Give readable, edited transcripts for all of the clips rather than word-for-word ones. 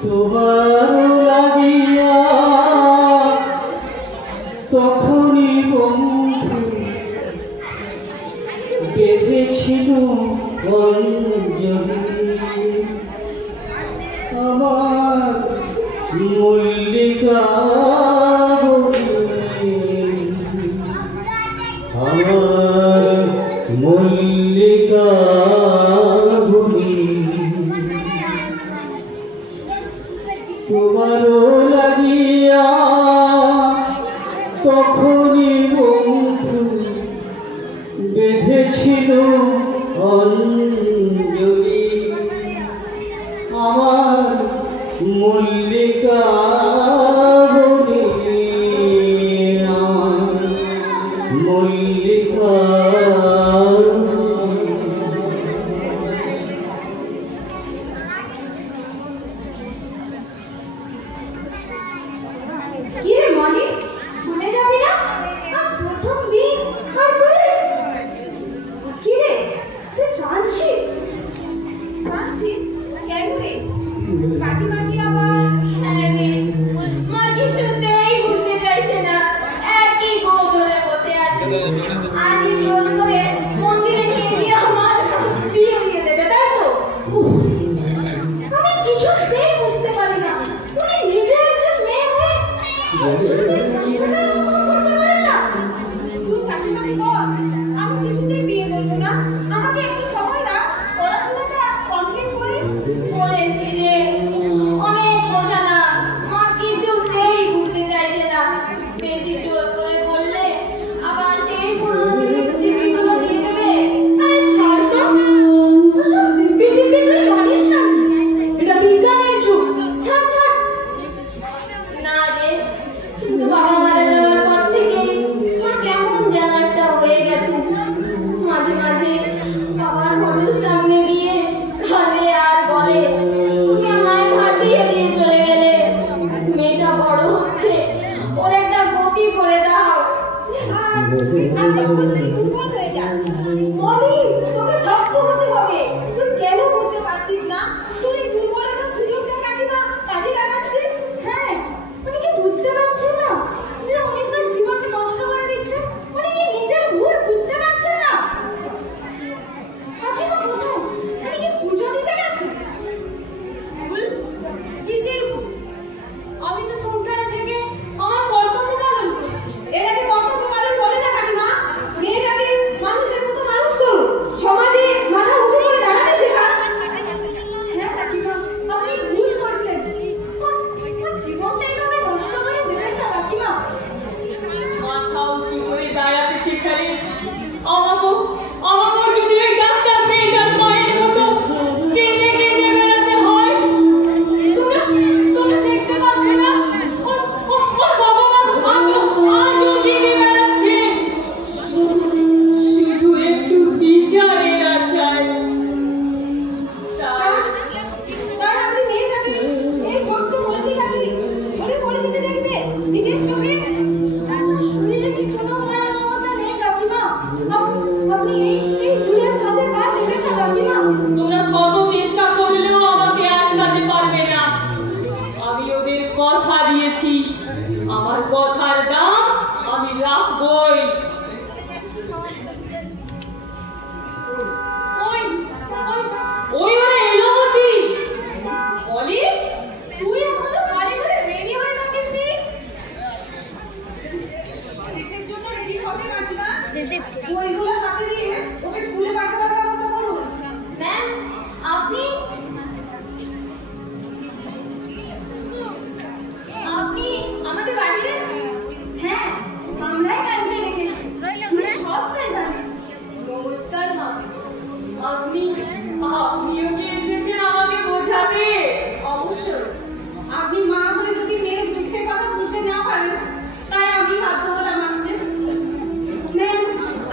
তোমার লাগিয়া তখনই বন্ধু বেঁধেছিল অঞ্জলি আমার মল্লিকা আমার মল্লিকা তোমারও লাগিয়া তখনই বন্ধু বেঁধেছিল অঞ্জলি আমার মল্লিকা মল্লিকা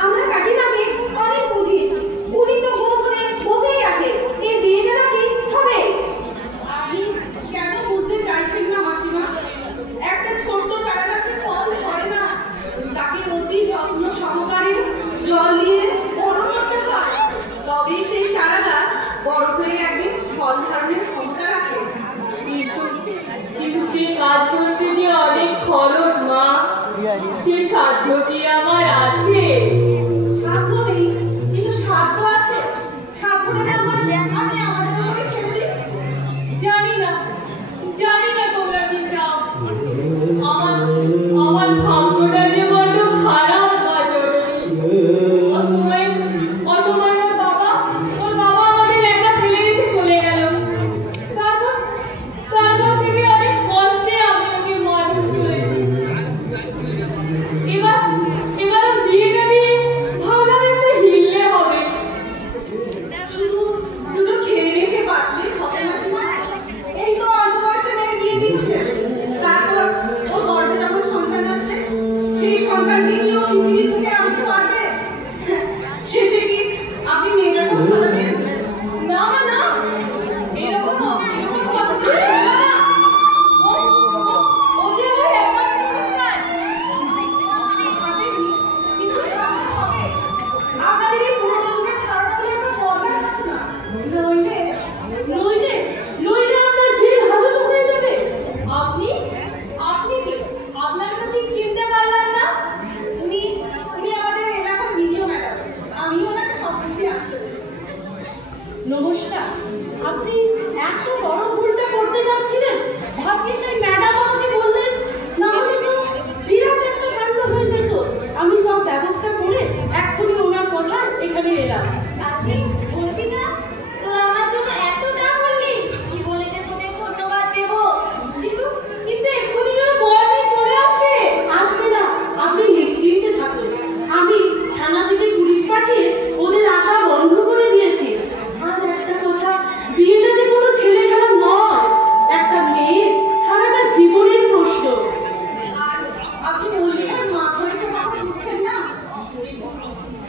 আমরা কাকিমা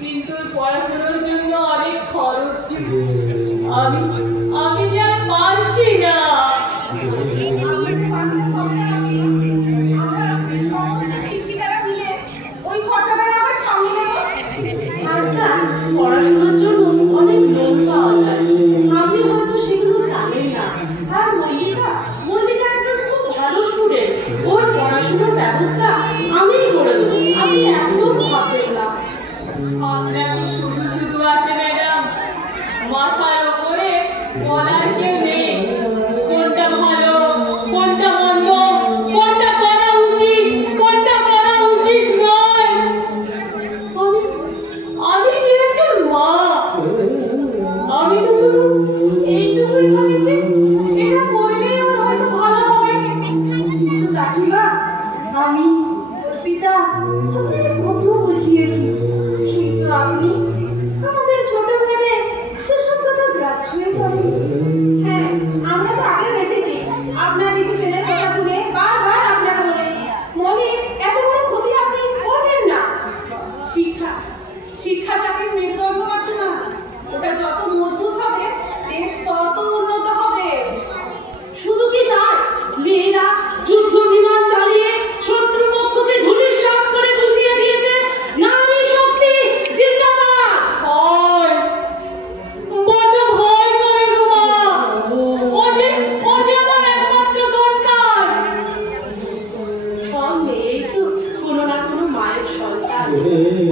কিন্তু পড়াশোনার জন্য অনেক খরচ, আমি যা পারছি না। পড়াশোনার জন্য অনেক লোন পাওয়া যায়, আপনি হয়তো সেগুলো জানেন না। আর মল্লিকা একজন খুব ভালো স্টুডেন্ট, ওর পড়াশোনার ব্যবস্থা আমি করে দেবো, আপনি একদম ভাববেন না। আপনাকে শুধু শুধু আসে ম্যাডাম, মাথার ওপরে বলার কেউ নেই। কোনটা ভালো, কোনটা মন্দ, কোনটা করা উচিত, কোনটা করা উচিত নয়। আমি যে একজন মা, আমি তো শুধু এইটুকুই ভাবছি, এটা করলেই ওর হয়তো ভালো হবে। কিন্তু কাকিমা, আমি পিতা কত বুঝিয়েছি, কিন্তু আপনি আমাদের ছোট ভেবে সেসব কথা গ্রাহ্যই করেন। হ্যাঁ, আমরা তো আগে এসেছি, আপনার কিছু ছেলের কথা শুনে বারবার আপনাকে বলেছি, মনে এত বড় ক্ষতি আপনি করবেন না। শিক্ষাটাকে মেরুদণ্ড আসে না, ওটা যত মজবুত হবে দেশ তত উন্নত হবে। শুধু কি তাই, মেয়েরা যুদ্ধ বিমান চালিয়ে শত্রুপক্ষকে ধূলিসাৎ করে বুঝিয়ে দিয়েছে নারী শক্তি জিন্দাবাদ। ভয়, বড় ভয় করে গো মা। ও যে আমার একমাত্র সন্তান। সব মেয়েই তো কোনো না কোনো মায়ের সন্তান।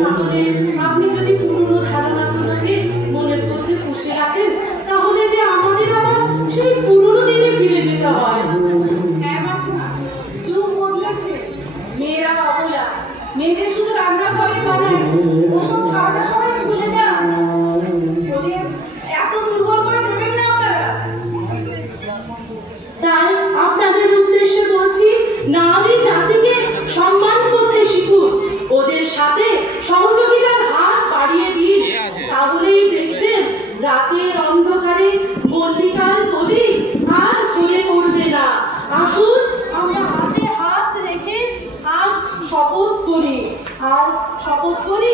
তাহলে আপনি যদি পুরনো ধারণাগুলোকে মনের মধ্যে পুষে রাখেন, তাহলে যে আমাদের আবার সেই পুরনো দিনে ফিরে যেতে হয়। হ্যাঁ মাসিমা, যুগ বদলেছে, মেয়েরা অবলা, মেয়েদের শুধু রান্নাঘরে বানায়, ওসব ধারণা সবাই ভুলে যান। ওদের এত দুর্বল করে দেবেন না আপনারা। তাই আপনাদের উদ্দেশ্যে বলছি, নারী জাতিকে সম্মান করতে শিখুন, ওদের সাথে সহযোগিতার হাত বাড়িয়ে দিন। তাহলেই দেখবেন রাতের অন্ধকারে মল্লিকার কলি আর ঝরে পড়বে না। আসুন আমরা হাতে হাত রেখে আজ শপথ করি, আর শপথ করি